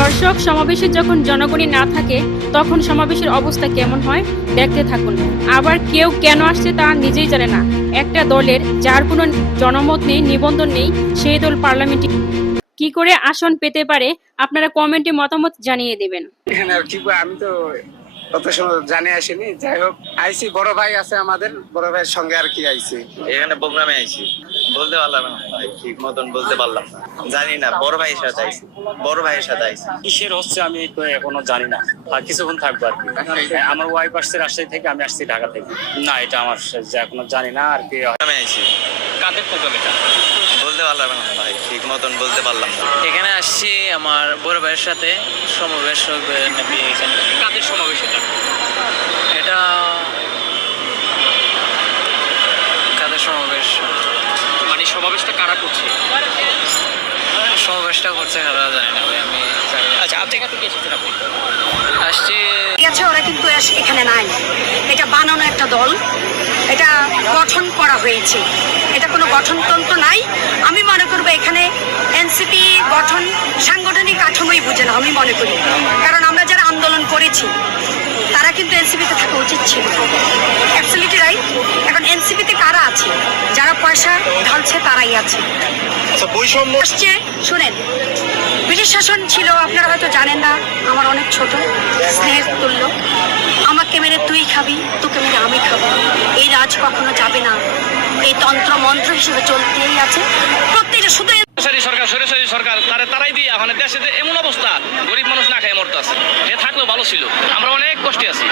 দর্শক সমাবেশে যখন জনগণই না থাকে তখন সমাবেশের অবস্থা কেমন হয় দেখতে থাকুন। আবার কেউ কেন আসছে তা নিজেই জানে না। একটা দলের যার কোনো জনমত নেই নিবন্ধন নেই সেই দল পার্লামেন্টে কি করে আসন পেতে পারে আপনারা কমেন্টে মতামত জানিয়ে দেবেন। আমি তো কত সময় জানে আসিনি। যাই হোক আইসি বড় ভাই আছে আমাদের বড় ভাইয়ের সঙ্গে আর কি আইসি। এখানে প্রোগ্রামে আইছি বলতে পারলাম না ভাই ঠিক মতন বলতে পারলাম না। জানি না বড় ভাইয়ের সাথে আইছি। বড় ভাইয়ের সাথে আইছি। কিসের হচ্ছে আমি তো এখনও জানি না। আর কিছুক্ষণ থাকব আর কি। আমার ওয়াইফ আসছে রাজশাহী থেকে আমি আসছি ঢাকা থেকে। না এটা আমার যে এখনও জানি না আর কি। আইছি। কাদের প্রোগ্রাম এটা? বলতে পারলাম না ভাই ঠিক মতন বলতে পারলাম না। এখানে আসছি আমার বড় ভাইয়ের সাথে। সমাবেশ হবে নাকি এখানে? কাদের সমাবেশ এটা এটা কাদের সমাবেশ মানে সমাবেশটা কারা করছে? সমাবেশটা করছে কারা জানি না ভাই আমি আচ্ছা আপনি এখান থেকে এসেছেন আপনি? আসছি। গেছে ওরা কিন্তু এস- এখানে নাই। এটা বানানো একটা দল। এটা গঠন করা হয়েছে। এটা কোনো গঠনতন্ত্র নাই। আমি মনে করব এখানে এনসিপি গঠন সাংগঠনিক কাঠামোই বুঝে না আমি মনে করি। কারণ আমরা যারা আন্দোলন করেছি তারা কিন্তু এনসিপিতে থাকা উচিত ছিল। অ্যাবসলিটি রাইট পয়সা ঢালছে তারাই আছে। আসছে শুনেন ব্রিটিশ শাসন ছিল আপনারা হয়তো জানেন না আমার অনেক ছোট স্নেহের তুল্য। আমাকে মেরে তুই খাবি তোকে মেরে আমি খাব। এই রাজ কখনো যাবে না। এই তন্ত্র মন্ত্র হিসেবে চলতেই আছে। প্রত্যেকটা শুধু সরকার সরাসরি সরকার তারা তারাই দিয়ে এখন দেশে এমন অবস্থা গরিব মানুষ না খেয়ে মরতে আছে এ থাকলেও ভালো ছিল। আমরা অনেক কষ্টে আছি।